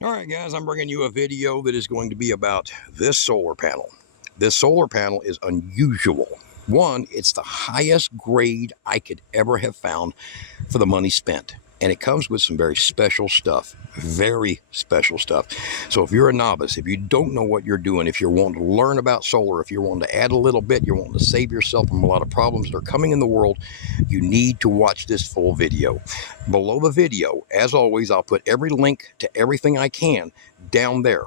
All right, guys, I'm bringing you a video that is going to be about this solar panel. This solar panel is unusual. One, it's the highest grade I could ever have found for the money spent. And it comes with some very special stuff, very special stuff. So if you're a novice, if you don't know what you're doing, if you're wanting to learn about solar, if you're wanting to add a little bit, you're wanting to save yourself from a lot of problems that are coming in the world, you need to watch this full video. Below the video, as always, I'll put every link to everything I can down there.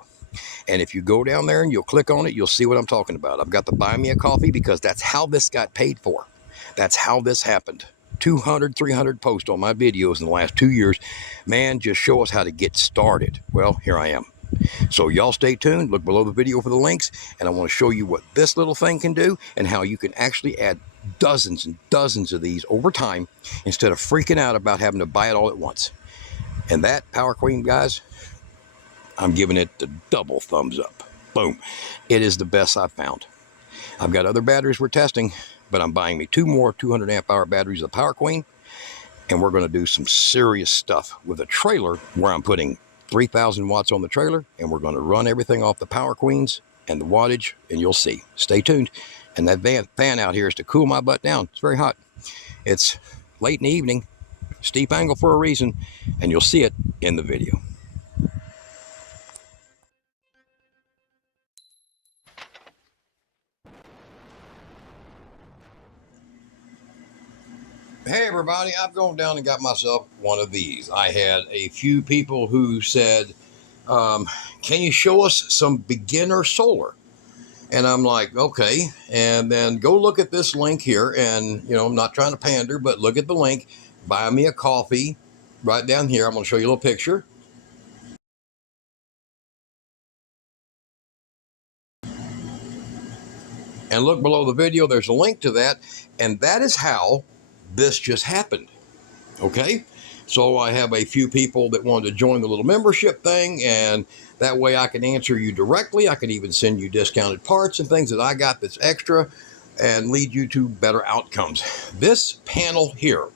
And if you go down there and you'll click on it, you'll see what I'm talking about. I've got the Buy Me a Coffee because that's how this got paid for. That's how this happened. 200, 300 posts on my videos in the last 2 years. Man, just show us how to get started. Well, here I am. So y'all stay tuned. Look below the video for the links. And I want to show you what this little thing can do and how you can actually add dozens and dozens of these over time instead of freaking out about having to buy it all at once. And that, Power Queen, guys, I'm giving it the double thumbs up. Boom. It is the best I've found. I've got other batteries we're testing, but I'm buying me 2 more 200 amp hour batteries of the Power Queen, and we're going to do some serious stuff with a trailer where I'm putting 3,000 watts on the trailer, and we're going to run everything off the Power Queens and the wattage, and you'll see. Stay tuned. And that fan out here is to cool my butt down. It's very hot. It's late in the evening, steep angle for a reason, and you'll see it in the video. Hey everybody, I've gone down and got myself one of these. I had a few people who said, can you show us some beginner solar? And I'm like, okay. And then go look at this link here. And, you know, I'm not trying to pander, but look at the link. Buy me a coffee right down here. I'm going to show you a little picture. And look below the video. There's a link to that. And that is how this just happened. Okay, so I have a few people that wanted to join the little membership thing, and that way I can answer you directly. I can even send you discounted parts and things that I got that's extra and lead you to better outcomes. This panel here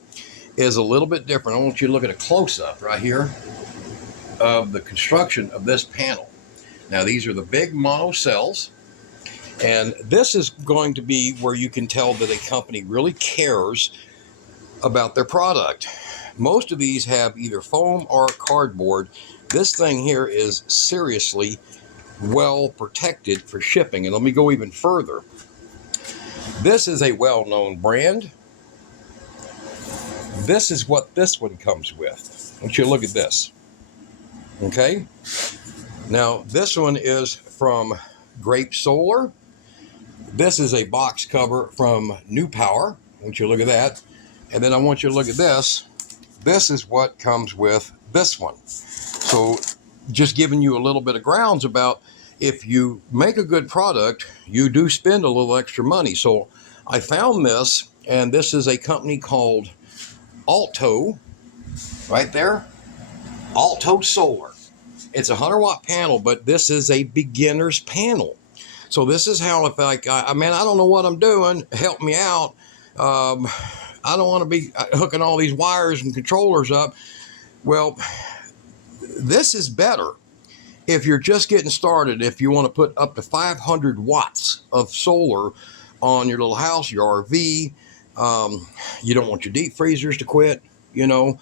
is a little bit different. I want you to look at a close-up right here of the construction of this panel. Now, these are the big mono cells, and this is going to be where you can tell that a company really cares about their product. Most of these have either foam or cardboard. This thing here is seriously well protected for shipping. And let me go even further. This is a well-known brand. This is what this one comes with. I want you to look at this. Okay. Now, this one is from Grape Solar. This is a box cover from New Power. I want you to look at that. And then I want you to look at this. This is what comes with this one. So just giving you a little bit of grounds about if you make a good product, you do spend a little extra money. So I found this, and this is a company called ALLTO, right there, ALLTO Solar. It's a 100-watt panel, but this is a beginner's panel. So this is how, if I don't know what I'm doing, help me out. I don't want to be hooking all these wires and controllers up. Well, this is better if you're just getting started. If you want to put up to 500 watts of solar on your little house, your RV, you don't want your deep freezers to quit, you know.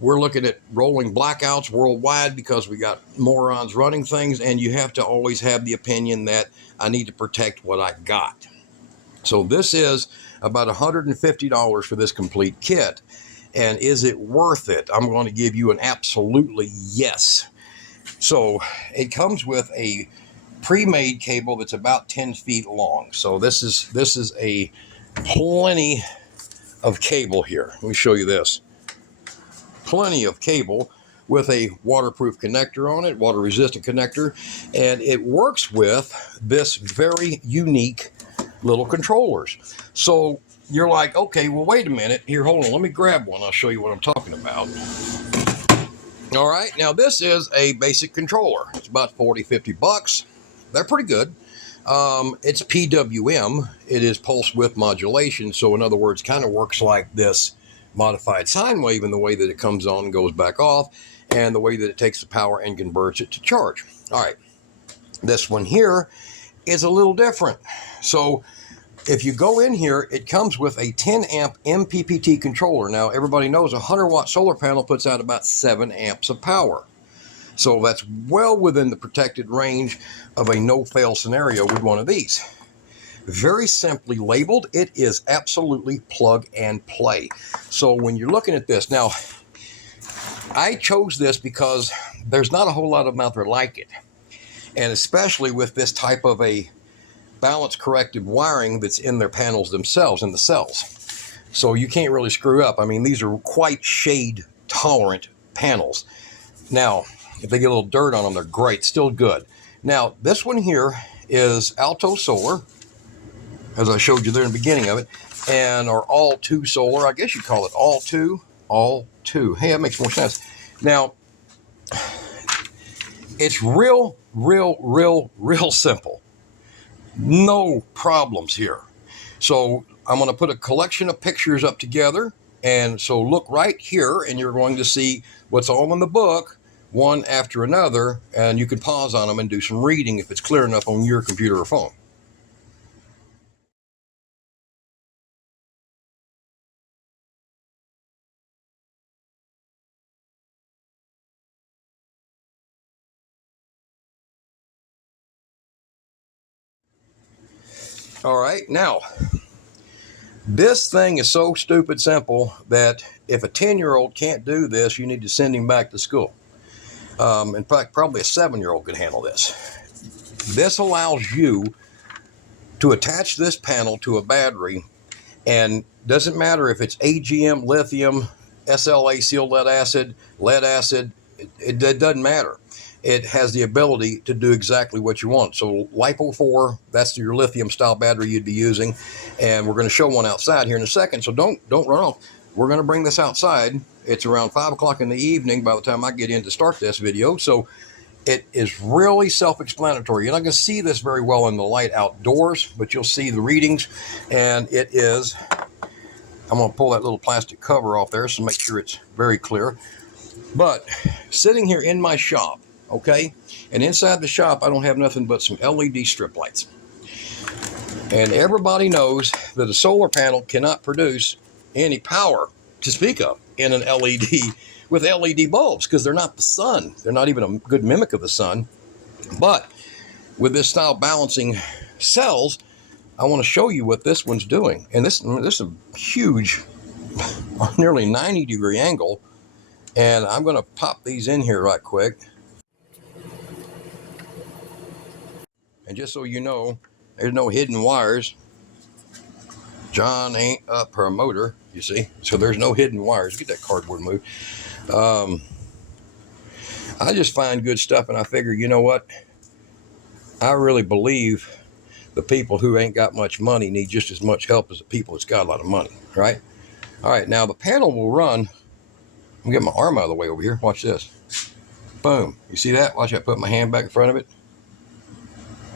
We're looking at rolling blackouts worldwide because we got morons running things, and you have to always have the opinion that I need to protect what I got. So this is about $150 for this complete kit. And is it worth it? I'm going to give you an absolutely yes. So it comes with a pre-made cable that's about 10 feet long. So this is a plenty of cable here. Let me show you this. Plenty of cable with a waterproof connector on it, water resistant connector, and it works with this very unique little controllers. So you're like, okay, well, wait a minute here, hold on, let me grab one. I'll show you what I'm talking about. All right, now this is a basic controller. It's about 40, 50 bucks. They're pretty good. It's PWM. It is pulse width modulation. So in other words, kind of works like this modified sine wave in the way that it comes on and goes back off. and the way that it takes the power and converts it to charge. All right, this one here is a little different. So if you go in here, it comes with a 10 amp MPPT controller. Now, everybody knows a 100-watt solar panel puts out about 7 amps of power. So that's well within the protected range of a no-fail scenario with one of these. Very simply labeled, it is absolutely plug and play. So when you're looking at this, now, I chose this because there's not a whole lot of them out there like it. And especially with this type of a balance corrected wiring that's in their panels themselves, in the cells. So you can't really screw up. I mean, these are quite shade tolerant panels. Now, if they get a little dirt on them, they're great, still good. Now, this one here is ALLTO Solar, as I showed you there in the beginning of it, and our ALLTO Solar. I guess you call it ALLTO. Hey, that makes more sense. Now, it's real simple. No problems here. So I'm going to put a collection of pictures up together. And so look right here, and you're going to see what's all in the book, one after another. And you can pause on them and do some reading if it's clear enough on your computer or phone. All right, now, this thing is so stupid simple that if a 10-year-old can't do this, you need to send him back to school. In fact, probably a 7-year-old could handle this. This allows you to attach this panel to a battery, and doesn't matter if it's AGM, lithium, SLA, sealed lead acid, it doesn't matter. It has the ability to do exactly what you want. So LiPo4, that's your lithium style battery you'd be using. And we're going to show one outside here in a second. So don't run off. We're going to bring this outside. It's around 5 o'clock in the evening by the time I get in to start this video. So it is really self-explanatory. You're not going to see this very well in the light outdoors, but you'll see the readings. And it is, I'm going to pull that little plastic cover off there so make sure it's very clear. But sitting here in my shop, okay, and inside the shop, I don't have nothing but some LED strip lights. And everybody knows that a solar panel cannot produce any power to speak of in an LED with LED bulbs because they're not the sun. They're not even a good mimic of the sun. But with this style balancing cells, I want to show you what this one's doing. And this is a huge, nearly 90-degree angle. And I'm going to pop these in here right quick. And just so you know, there's no hidden wires. John ain't a promoter, you see. So there's no hidden wires. Get that cardboard moved. I just find good stuff, and I figure, you know what? I really believe the people who ain't got much money need just as much help as the people that's got a lot of money, right? All right, now the panel will run. I'm getting my arm out of the way over here. Watch this. Boom. You see that? Watch, I put my hand back in front of it.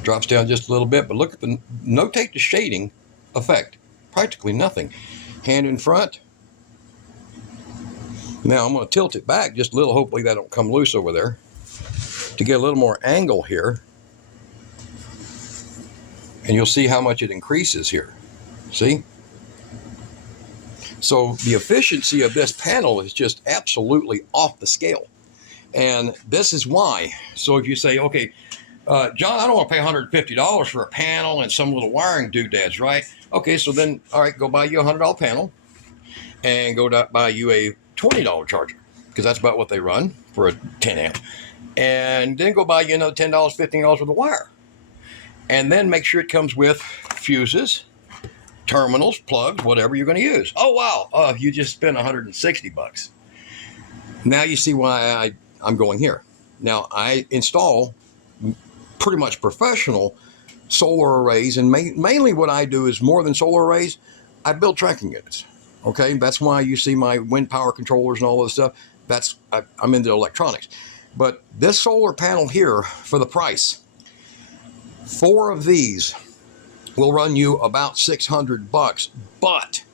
Drops down just a little bit, but look at the, notate the shading effect. Practically nothing. Hand in front. Now I'm going to tilt it back just a little. Hopefully that don't come loose over there to get a little more angle here. And you'll see how much it increases here. See? So the efficiency of this panel is just absolutely off the scale. And this is why. So if you say, okay, John, I don't want to pay $150 for a panel and some little wiring doodads, right? Okay, so then, all right, go buy you a $100 panel and go buy you a $20 charger, because that's about what they run for a 10 amp. And then go buy you another $10, $15 with a wire. And then make sure it comes with fuses, terminals, plugs, whatever you're going to use. Oh, wow, you just spent $160. Now you see why I'm going here. Now, I install pretty much professional solar arrays, and mainly what I do is more than solar arrays, I build tracking units. Okay, that's why you see my wind power controllers and all this stuff. I'm into electronics. But this solar panel here, for the price, 4 of these will run you about $600. But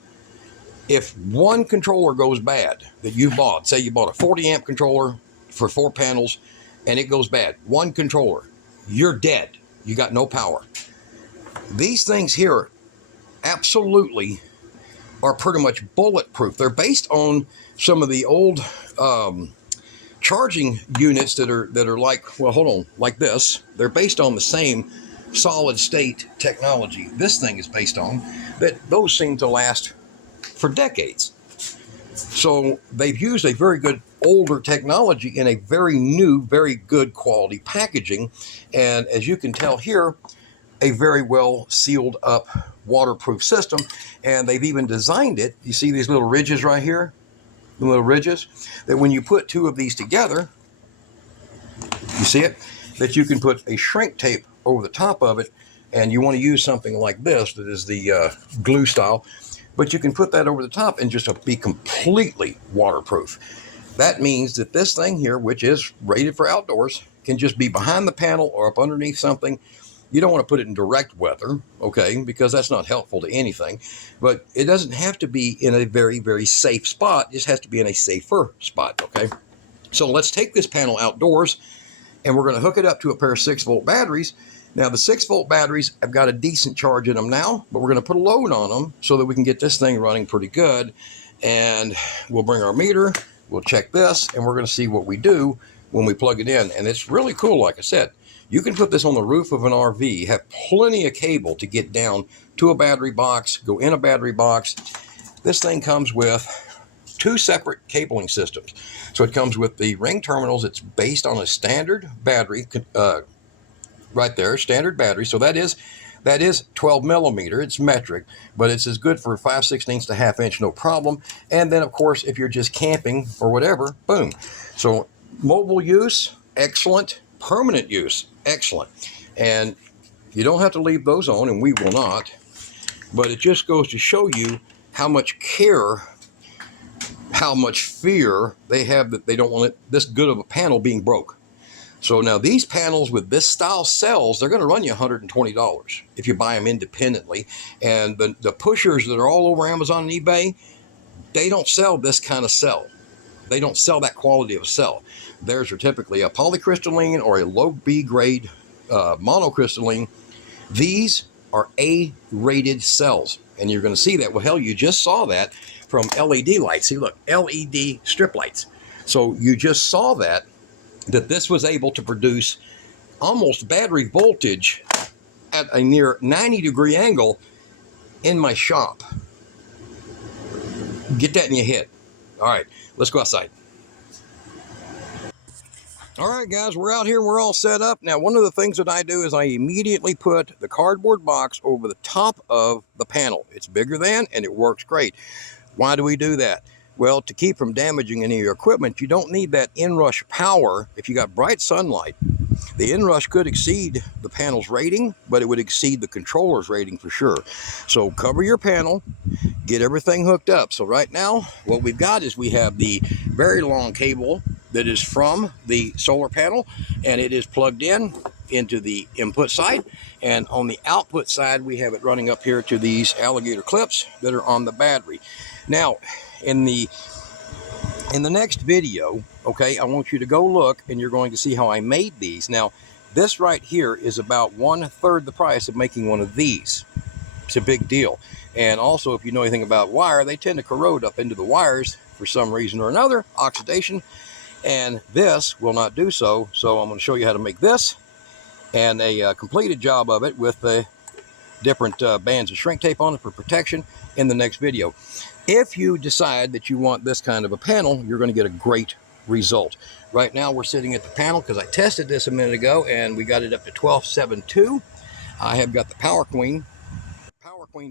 if one controller goes bad that you bought, say you bought a 40 amp controller, for 4 panels and it goes bad. One controller, you're dead. You got no power. These things here absolutely are pretty much bulletproof. They're based on some of the old charging units that are like, well, hold on, like this. They're based on the same solid state technology this thing is based on, that those seem to last for decades. So they've used a very good older technology in a very new, very good quality packaging. And as you can tell here, a very well sealed up waterproof system. And they've even designed it. You see these little ridges right here? The little ridges, that when you put 2 of these together, you see it? That you can put a shrink tape over the top of it. And you want to use something like this, that is the glue style. But you can put that over the top and just be completely waterproof. That means that this thing here, which is rated for outdoors, can just be behind the panel or up underneath something. You don't want to put it in direct weather, okay, because that's not helpful to anything. But it doesn't have to be in a very, very safe spot. It just has to be in a safer spot, okay? So let's take this panel outdoors, and we're going to hook it up to a pair of 6-volt batteries. Now, the 6-volt batteries have got a decent charge in them now, but we're going to put a load on them so that we can get this thing running pretty good. And we'll bring our meter, we'll check this, and we're going to see what we do when we plug it in. And it's really cool, like I said. You can put this on the roof of an RV, have plenty of cable to get down to a battery box, go in a battery box. This thing comes with 2 separate cabling systems. So it comes with the ring terminals. It's based on a standard battery, right there, standard battery. So that is 12 millimeter. It's metric, but it's as good for 5/16 to 1/2 inch, no problem. And then, of course, if you're just camping or whatever, boom. So mobile use, excellent. Permanent use, excellent. And you don't have to leave those on, and we will not. But it just goes to show you how much care, how much fear they have that they don't want it, this good of a panel being broke. So now these panels with this style cells, they're going to run you $120 if you buy them independently. And the pushers that are all over Amazon and eBay, they don't sell this kind of cell. They don't sell that quality of a cell. Theirs are typically a polycrystalline or a low B grade monocrystalline. These are A-rated cells, and you're going to see that. Well, hell, you just saw that from LED lights. See, look, LED strip lights. So you just saw that this was able to produce almost battery voltage at a near 90-degree angle in my shop. Get that in your head. All right, let's go outside. All right, guys, we're out here. We're all set up. Now, one of the things that I do is I immediately put the cardboard box over the top of the panel. It's bigger than, and it works great. Why do we do that? Well, to keep from damaging any of your equipment, you don't need that inrush power. If you got bright sunlight, the inrush could exceed the panel's rating, but it would exceed the controller's rating for sure. So cover your panel, get everything hooked up. So right now, what we've got is we have the very long cable that is from the solar panel, and it is plugged in into the input side. And on the output side, we have it running up here to these alligator clips that are on the battery. Now, in the next video, okay, I want you to go look, and you're going to see how I made these. Now, this right here is about 1/3 the price of making one of these. It's a big deal. And also, if you know anything about wire, they tend to corrode up into the wires for some reason or another, oxidation. And this will not do so. So I'm going to show you how to make this and a completed job of it with the different bands of shrink tape on it for protection in the next video. If you decide that you want this kind of a panel, you're going to get a great result. Right now we're sitting at the panel because I tested this a minute ago and we got it up to 12.72. I have got the Power Queen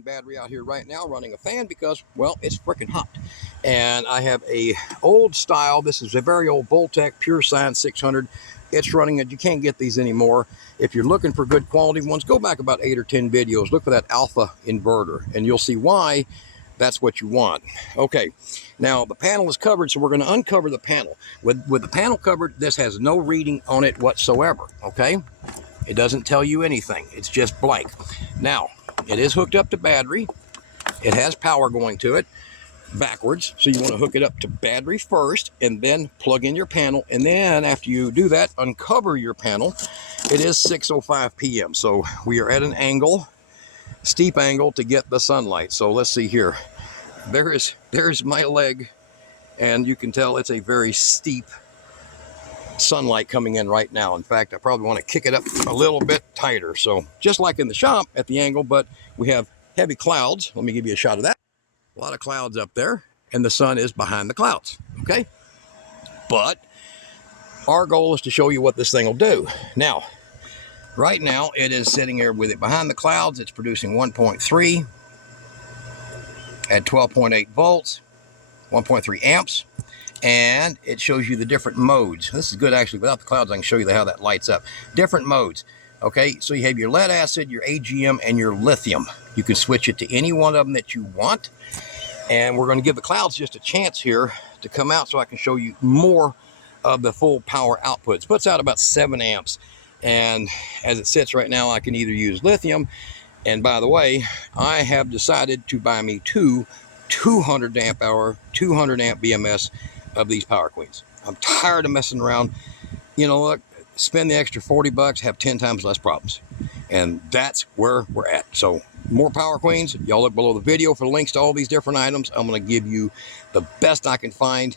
battery out here right now running a fan because, well, it's freaking hot. And I have a old style, this is a very old Voltec Pure Science 600. It's running it. You can't get these anymore. If you're looking for good quality ones, go back about 8 or 10 videos, look for that alpha inverter, and you'll see why that's what you want. Okay, now the panel is covered, so we're going to uncover the panel. With the panel covered, this has no reading on it whatsoever, okay? It doesn't tell you anything. It's just blank. Now, it is hooked up to battery. It has power going to it. backwards. So you want to hook it up to battery first and then plug in your panel. And then after you do that, uncover your panel. It is 6:05 p.m. So we are at an angle, steep angle to get the sunlight. So let's see here. There's my leg, and you can tell it's a very steep sunlight coming in right now. In fact, I probably want to kick it up a little bit tighter. So just like in the shop at the angle, but we have heavy clouds. Let me give you a shot of that. A lot of clouds up there, and the sun is behind the clouds, okay? But our goal is to show you what this thing will do. Now, right now, it is sitting here with it behind the clouds. It's producing 1.3 at 12.8 volts, 1.3 amps, and it shows you the different modes. This is good, actually. Without the clouds, I can show you how that lights up. Different modes, okay? So you have your lead acid, your AGM, and your lithium. You can switch it to any one of them that you want. And we're going to give the clouds just a chance here to come out so I can show you more of the full power outputs. Puts out about 7 amps. And as it sits right now, I can either use lithium. And by the way, I have decided to buy me 2 200 amp hour, 200 amp BMS of these Power Queens. I'm tired of messing around. You know, look, spend the extra 40 bucks, have 10 times less problems. And that's where we're at. So more Power Queens. Y'all look below the video for links to all these different items. I'm going to give you the best I can find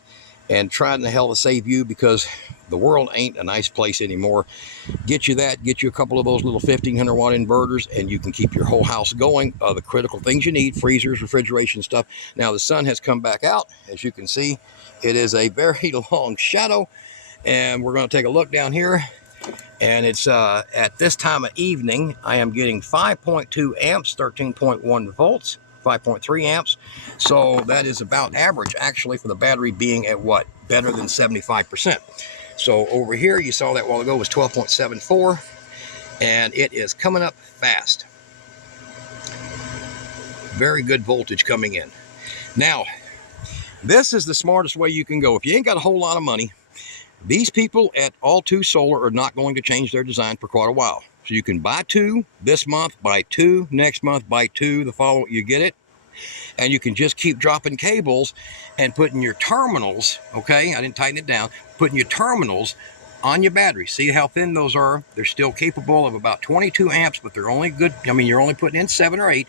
and trying the hell to save you, because the world ain't a nice place anymore. Get you that, get you a couple of those little 1500 watt inverters, and you can keep your whole house going. The critical things you need, freezers, refrigeration stuff. Now the sun has come back out. As you can see, it is a very long shadow, and we're going to take a look down here. And it's at this time of evening, I am getting 5.2 amps, 13.1 volts, 5.3 amps. So that is about average, actually, for the battery being at what? Better than 75%. So over here, you saw that a while ago, was 12.74, and it is coming up fast. Very good voltage coming in. Now, this is the smartest way you can go. If you ain't got a whole lot of money, these people at ALLTO Solar are not going to change their design for quite a while. So you can buy 2 this month, buy 2 next month, buy 2 the following, you get it? And you can just keep dropping cables and putting your terminals, okay? I didn't tighten it down. Putting your terminals on your battery. See how thin those are? They're still capable of about 22 amps, but they're only good. I mean, you're only putting in 7 or 8,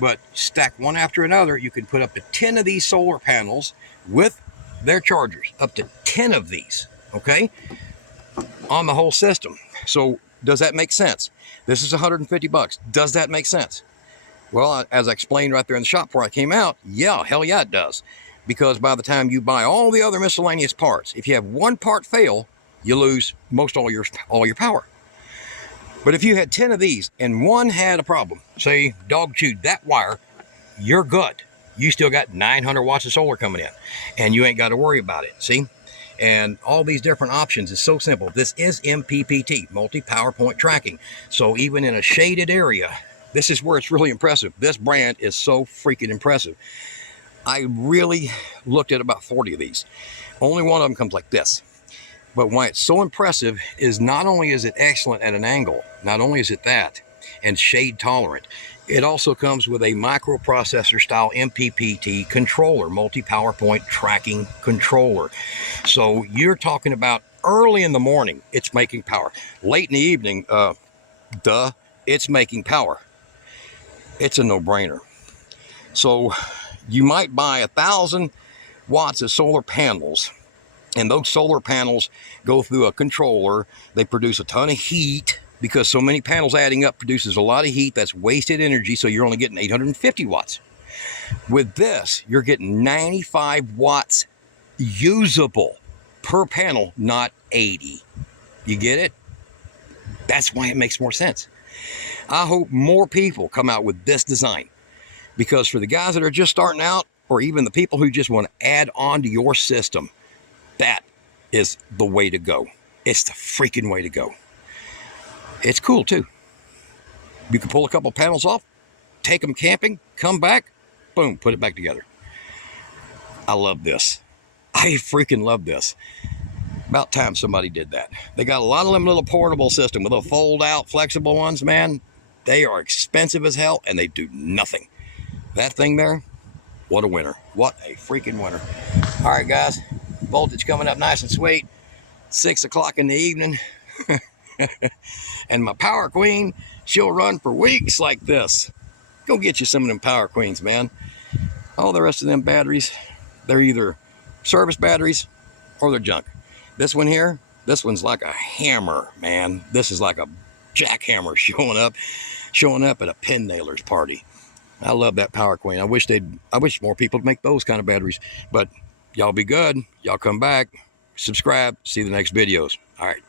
but stack one after another. You can put up to 10 of these solar panels with their chargers, up to 10 of these. Okay, on the whole system. So does that make sense? This is 150 bucks. Does that make sense? Well, as I explained right there in the shop before I came out, yeah, hell yeah, it does. Because by the time you buy all the other miscellaneous parts, if you have one part fail, you lose all your power. But if you had 10 of these and one had a problem, say dog chewed that wire, you're good. You still got 900 watts of solar coming in, and you ain't got to worry about it. See? And all these different options is so simple. This is MPPT, multi-power point tracking. So even in a shaded area, this is where it's really impressive. This brand is so freaking impressive. I really looked at about 40 of these. Only one of them comes like this. But why it's so impressive is not only is it excellent at an angle, not only is it that, and shade tolerant, it also comes with a microprocessor style MPPT controller, multi-power point tracking controller. So you're talking about early in the morning, it's making power. Late in the evening, it's making power. It's a no-brainer. So you might buy 1,000 watts of solar panels, and those solar panels go through a controller. They produce a ton of heat, because so many panels adding up produces a lot of heat. That's wasted energy, so you're only getting 850 watts. With this, you're getting 95 watts usable per panel, not 80. You get it? That's why it makes more sense. I hope more people come out with this design, because for the guys that are just starting out, or even the people who just want to add on to your system, that is the way to go. It's the freaking way to go. It's cool too. You can pull a couple panels off, take them camping, come back, boom, put it back together. I love this. I freaking love this. About time somebody did that. They got a lot of them little portable system with a fold out flexible ones, man. They are expensive as hell and they do nothing. That thing there, What a winner. What a freaking winner. All right, guys. Voltage coming up nice and sweet. 6 o'clock in the evening. And my Power Queen, she'll run for weeks like this. Go get you some of them Power Queens, man. All the rest of them batteries, they're either service batteries or they're junk. This one here, this one's like a hammer, man. This is like a jackhammer showing up at a pin nailer's party. I love that Power Queen. I wish more people would make those kind of batteries. But y'all be good. Y'all come back, subscribe, see the next videos. All right.